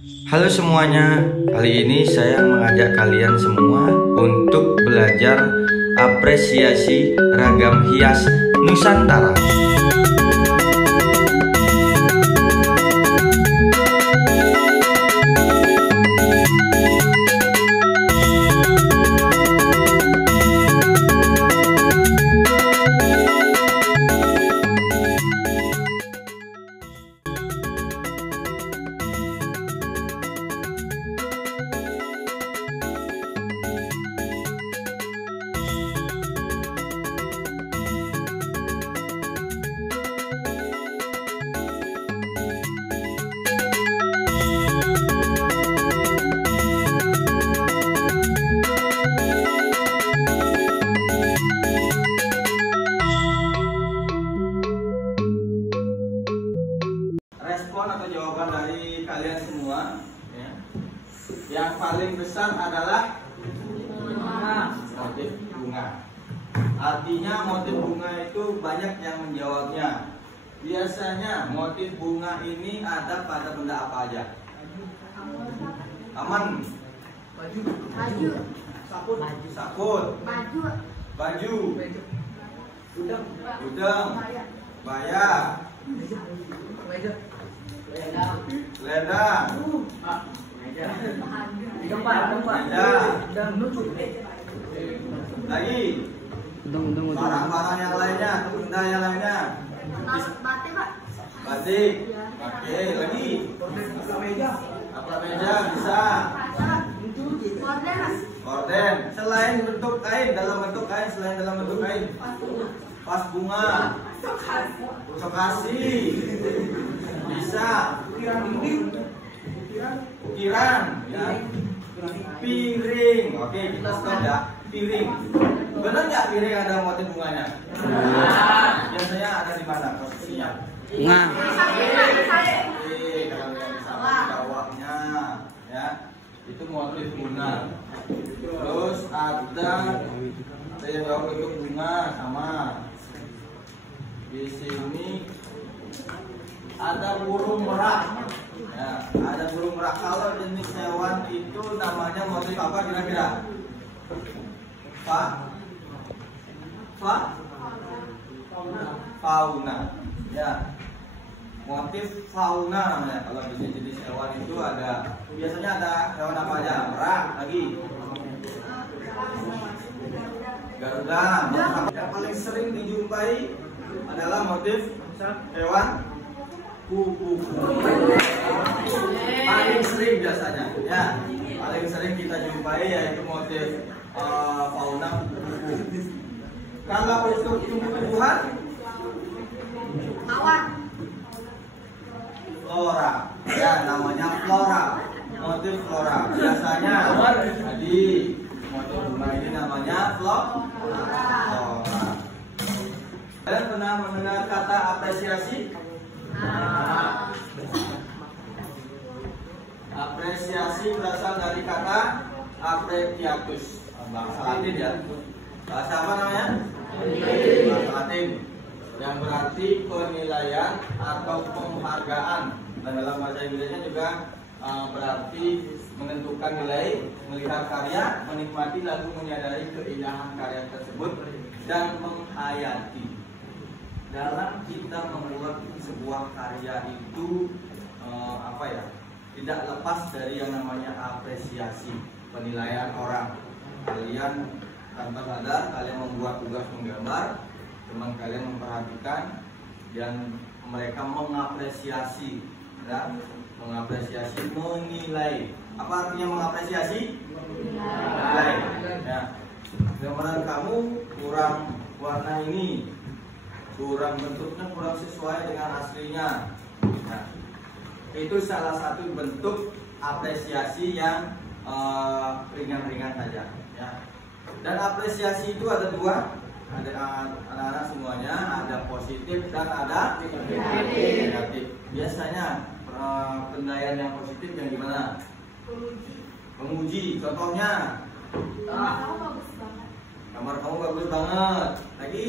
Halo semuanya, kali ini saya mengajak kalian semua untuk belajar apresiasi ragam hias Nusantara. Respon atau jawaban dari kalian semua ya. Yang paling besar adalah motif bunga. Artinya motif bunga itu banyak yang menjawabnya. Biasanya motif bunga ini ada pada benda apa aja? Aman. Baju. Sakut. Baju. Udang. Baya. Selendang. Lagi. Barang-barang yang lainnya, atau benda yang lainnya. Batik. Oke, lagi. Apel meja bisa. Gorden. Selain bentuk kain, dalam bentuk kain, selain dalam bentuk kain. Vas bunga. Sokasi. Bisa. Ukiran. Ya. Piring. Oke, kita stop ya. Piring. Benar nggak piring ada motif bunganya? Biasanya ada di mana posisinya? Bunga. Bawahnya, ya. Itu motif bunga. Terus ada yang jawab bentuk bunga sama. Di sini ada burung merak. Ya, ada burung merak. Kalau jenis hewan itu namanya motif apa kira-kira? Fauna. Ya. Motif fauna namanya. Kalau jenis hewan itu ada, biasanya ada hewan apa aja? Merak, lagi. Garuda. Yang paling sering dijumpai adalah motif hewan kupu-kupu. Paling sering biasanya, ya. Paling sering kita jumpai yaitu motif fauna kupu-kupu. Kalau untuk tumbuh-tumbuhan, flora, ya namanya flora, motif flora. Biasanya jadi motif bunga ini namanya flora. Kalian pernah mendengar kata apresiasi? Apresiasi berasal dari kata appreciatus, bahasa Latin ya. Bahasa apa namanya? Bahasa Latin, yang berarti penilaian atau penghargaan. Dan dalam bahasa Inggrisnya juga berarti menentukan nilai, melihat karya, menikmati lalu menyadari keindahan karya tersebut dan menghayati. Dalam kita membuat sebuah karya itu tidak lepas dari yang namanya apresiasi, penilaian orang. Kalian tanpa sadar kalian membuat tugas menggambar, teman kalian memperhatikan dan mereka mengapresiasi, ya? Mengapresiasi, menilai. Apa artinya mengapresiasi? Menilai. Ya. Gambaran kamu kurang warna ini, kurang bentuknya, kurang sesuai dengan aslinya. Nah, itu salah satu bentuk apresiasi yang ringan-ringan saja. Ya. Dan apresiasi itu ada dua, ada anak-anak semuanya, ada positif dan ada negatif. Biasanya penilaian yang positif yang gimana? Memuji. Contohnya, gambar kamu bagus banget. Lagi.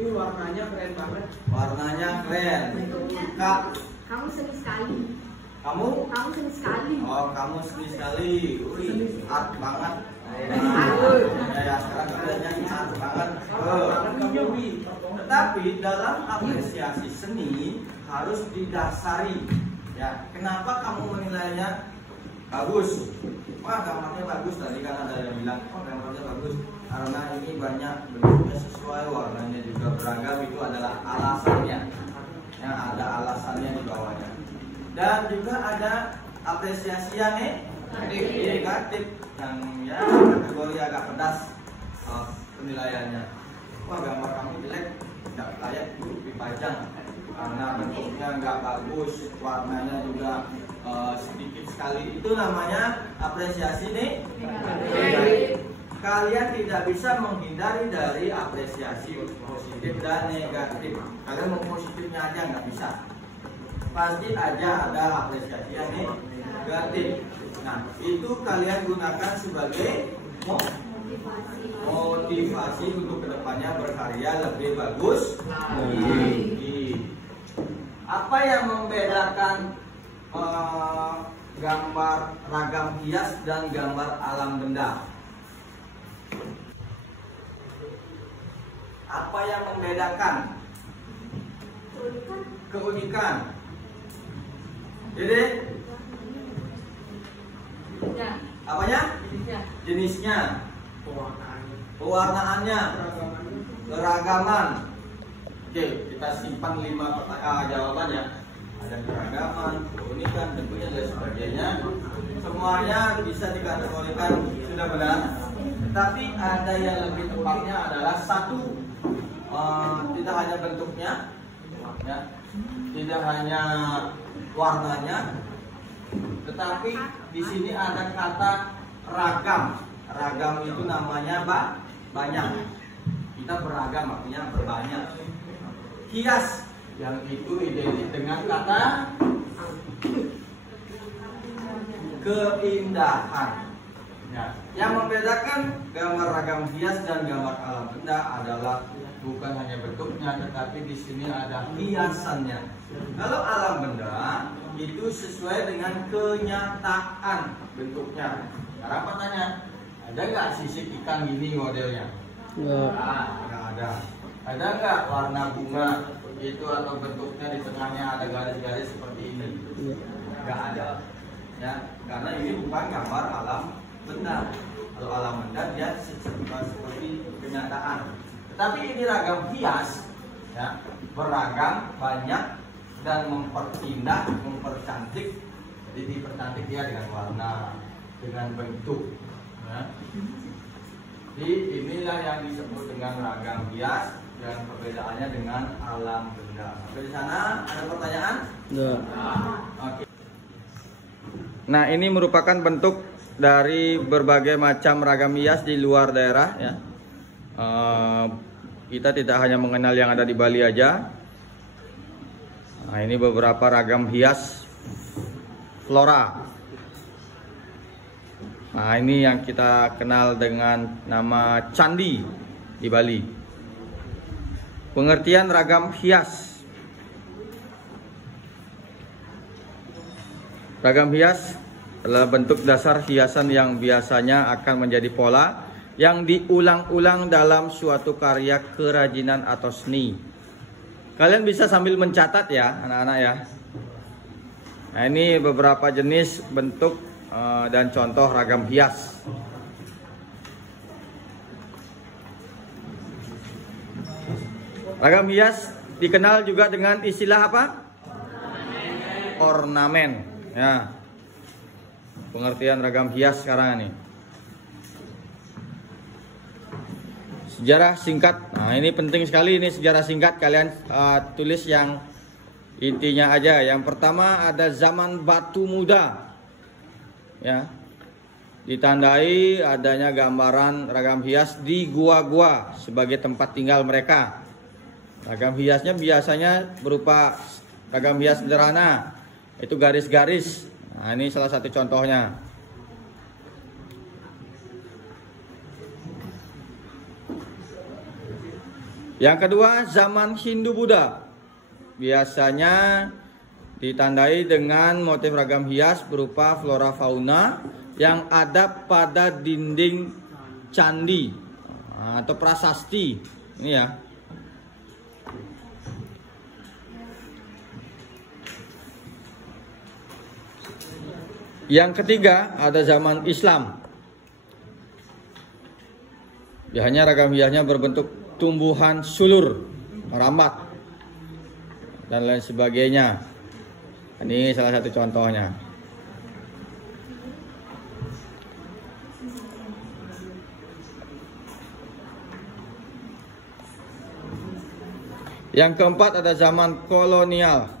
Ini warnanya keren banget. Warnanya keren. Kak, kamu seni sekali. Kamu? Kamu seni sekali. Oh, kamu seni sekali. Wih, art banget. Ya, sekarang kerjanya art banget. Tetapi dalam apresiasi seni harus didasari. Ya, kenapa kamu menilainya bagus? Wah, gambarnya bagus. Tadi kan ada yang bilang, oh gambarnya bagus karena ini banyak bentuknya sesuai, warnanya juga beragam. Itu adalah alasannya. Ya, ada alasannya di bawahnya. Dan juga ada apresiasi yang negatif, yang ya kategori agak pedas penilaiannya. Wah, gambar kamu jelek, tidak layak dipajang karena bentuknya nggak bagus, warnanya juga sedikit sekali. Itu namanya apresiasi negatif. Kalian tidak bisa menghindari dari apresiasi positif dan negatif. Kalian mau positifnya aja nggak bisa. Pasti aja ada apresiasi yang negatif. Nah, itu kalian gunakan sebagai motivasi untuk kedepannya berkarya lebih bagus lagi. Apa yang membedakan gambar ragam hias dan gambar alam benda? Apa yang membedakan? Keunikan. Jadi apanya? Jenisnya, pewarnaannya, keragaman. Oke, kita simpan 5 jawaban ya. Ada keragaman, keunikan, tentunya dan sebagainya. Semuanya bisa dikategorikan sudah benar. Tapi ada yang lebih tepatnya adalah satu, tidak hanya bentuknya, ya, tidak hanya warnanya, tetapi di sini ada kata ragam. Ragam itu namanya banyak. Kita beragam artinya berbanyak. Hias yang itu identik dengan kata keindahan. Ya, yang membedakan gambar ragam hias dan gambar alam benda adalah bukan hanya bentuknya, tetapi di sini ada hiasannya. Kalau alam benda itu sesuai dengan kenyataan bentuknya. Sekarang apa tanya? Ada nggak sisik ikan gini modelnya? Nggak ada. Ada nggak warna bunga itu atau bentuknya di tengahnya ada garis-garis seperti ini? Nggak ada. Ya, karena ini bukan gambar alam benda. Kalau alam benda dia seperti kenyataan. Tetapi ini ragam hias, ya, beragam, banyak dan mempertindak, mempercantik. Jadi dipercantik dia dengan warna, dengan bentuk. Ya. Jadi inilah yang disebut dengan ragam hias dan perbedaannya dengan alam benda. Sampai di sana ada pertanyaan? Ya. Oke. Nah, ini merupakan bentuk dari berbagai macam ragam hias di luar daerah. Ya. Kita tidak hanya mengenal yang ada di Bali aja. Nah, ini beberapa ragam hias flora. Nah, ini yang kita kenal dengan nama candi di Bali. Pengertian ragam hias. Ragam hias adalah bentuk dasar hiasan yang biasanya akan menjadi pola yang diulang-ulang dalam suatu karya kerajinan atau seni. Kalian bisa sambil mencatat ya, anak-anak ya. Nah, ini beberapa jenis bentuk dan contoh ragam hias. Ragam hias dikenal juga dengan istilah apa? Ornamen. Ya. Pengertian ragam hias sekarang ini. Sejarah singkat. Nah, ini penting sekali, ini sejarah singkat. Kalian tulis yang intinya aja. Yang pertama ada zaman batu muda. Ya. Ditandai adanya gambaran ragam hias di gua-gua sebagai tempat tinggal mereka. Ragam hiasnya biasanya berupa ragam hias sederhana. Itu garis-garis. Nah, ini salah satu contohnya. Yang kedua, zaman Hindu Buddha. Biasanya ditandai dengan motif ragam hias berupa flora fauna yang ada pada dinding candi atau prasasti. Ini ya. Yang ketiga ada zaman Islam. Biasanya ragam hiasnya berbentuk tumbuhan sulur, rambat, dan lain sebagainya. Ini salah satu contohnya. Yang keempat ada zaman kolonial.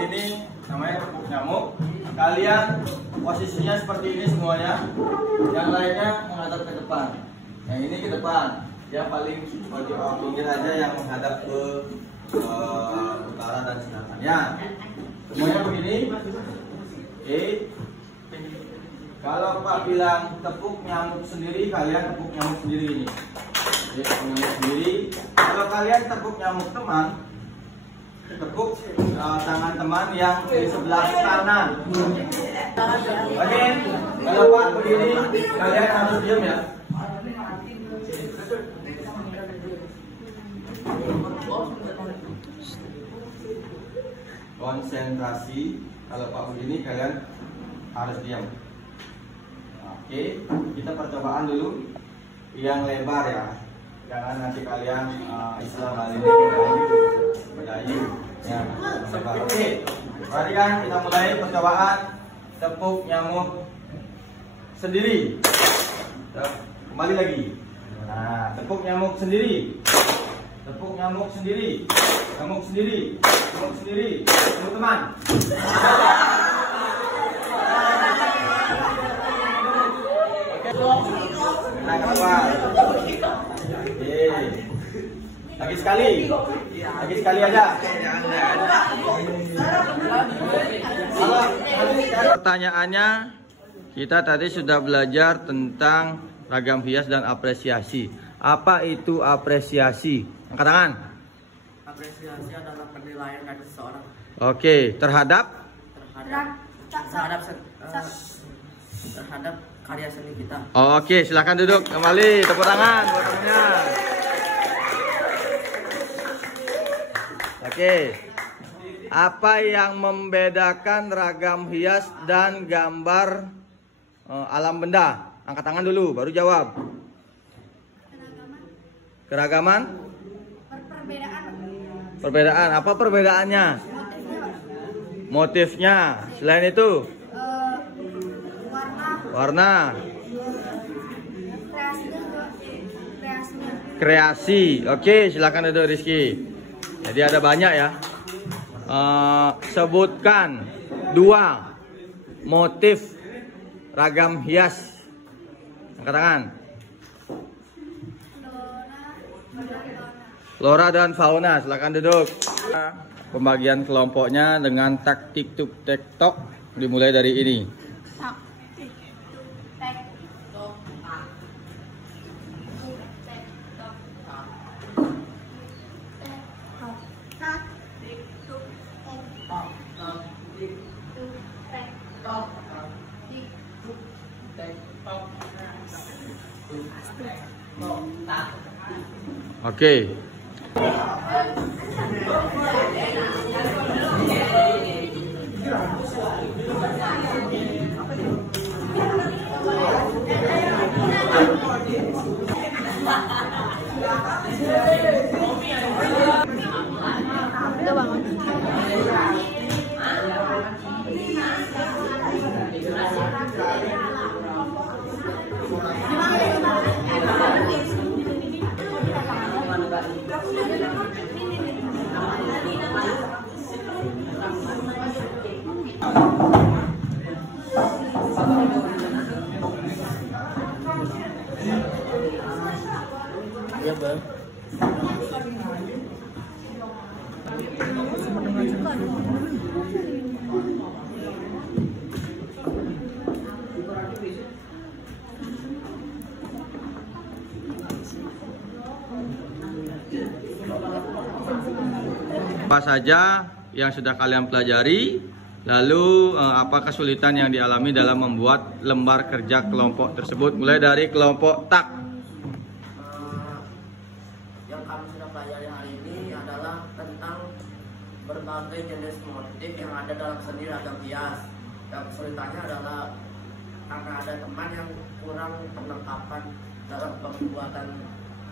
Ini namanya tepuk nyamuk. Kalian posisinya seperti ini semuanya. Yang lainnya menghadap ke depan. Yang ini ke depan. Yang paling seperti orang pinggir aja yang menghadap ke utara dan selatan. Ya, semuanya begini. Oke. Kalau Pak bilang tepuk nyamuk sendiri, kalian tepuk nyamuk sendiri ini. Oke, tepuk nyamuk sendiri. Kalau kalian tepuk nyamuk teman, tepuk tangan teman yang di sebelah kanan. Oke, kalau Pak begini, kalian harus diam ya. Konsentrasi. Kalau Pak begini, kalian harus diam. Oke, kita percobaan dulu yang lebar ya. Jangan nanti kalian istilah kali ini berdayu ya. Oke, perhatikan, kita mulai percobaan tepuk nyamuk sendiri. Kembali lagi. Nah, tepuk nyamuk sendiri. Tepuk nyamuk sendiri. Nyamuk sendiri. Nyamuk sendiri. Tepuk teman. Nah, kawan. Lagi sekali. Lagi sekali aja. Pertanyaannya, kita tadi sudah belajar tentang ragam hias dan apresiasi. Apa itu apresiasi? Angkat tangan. Apresiasi adalah penilaian dari seseorang. Oke, terhadap karya seni kita. Oke, silakan duduk kembali. Tepuk tangan buat tamunya. Oke. Apa yang membedakan ragam hias dan gambar alam benda? Angkat tangan dulu, baru jawab. Keragaman? Perbedaan. Apa perbedaannya? Motifnya. Selain itu? Warna. Kreasi. Oke, silakan duduk Rizky. Jadi ada banyak ya. Sebutkan 2 motif ragam hias. Angkat tangan. Flora dan fauna, silakan duduk. Pembagian kelompoknya dengan taktik tuk tek tok dimulai dari ini. Oke. Ya, Bang. Apa saja yang sudah kalian pelajari? Lalu apa kesulitan yang dialami dalam membuat lembar kerja kelompok tersebut? Mulai dari kelompok tak. Yang kami sudah pelajari hari ini adalah tentang berbagai jenis motif yang ada dalam seni ragam hias. Yang kesulitannya adalah karena ada teman yang kurang perlengkapan dalam pembuatan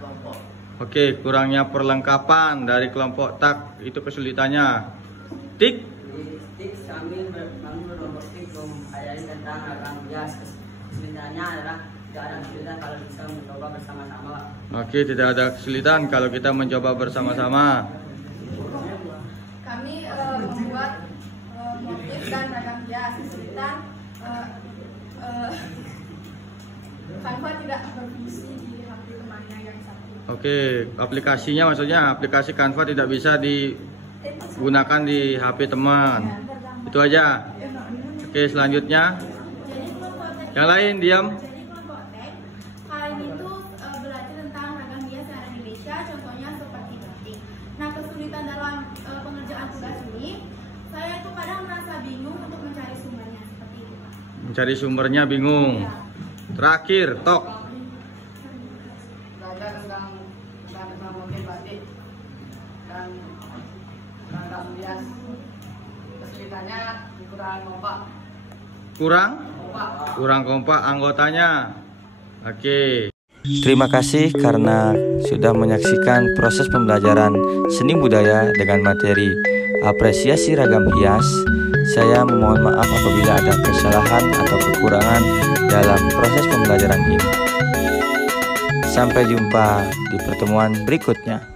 kelompok. Oke, kurangnya perlengkapan dari kelompok tak itu kesulitannya. Tik. Di stik kami berkelompok tik mempelajari tentang ragam hias. Kesulitannya adalah tidak ada kesulitan kalau bisa mencoba bersama-sama. Oke, tidak ada kesulitan kalau kita mencoba bersama-sama. Kami membuat motif dan ragam hias. Kesulitan Canva tidak berfungsi di HP temannya yang satu. Oke, aplikasinya maksudnya aplikasi Canva tidak bisa digunakan di HP teman. Itu aja. Oke, selanjutnya. Yang lain diam. Jadi kelompok tag kali itu belajar tentang ragam hias yang ada di Indonesia, contohnya seperti batik. Nah, kesulitan dalam pengerjaan tugas ini, saya itu kadang merasa bingung untuk mencari sumbernya seperti itu, Pak. Mencari sumbernya bingung. Terakhir, Tok. Belajar tentang motif batik dan ragam hias. Kesulitannya kurang kompak. Kurang kompak anggotanya. Oke. Terima kasih karena sudah menyaksikan proses pembelajaran seni budaya dengan materi apresiasi ragam hias. Saya memohon maaf apabila ada kesalahan atau kekurangan dalam proses pembelajaran ini. Sampai jumpa di pertemuan berikutnya.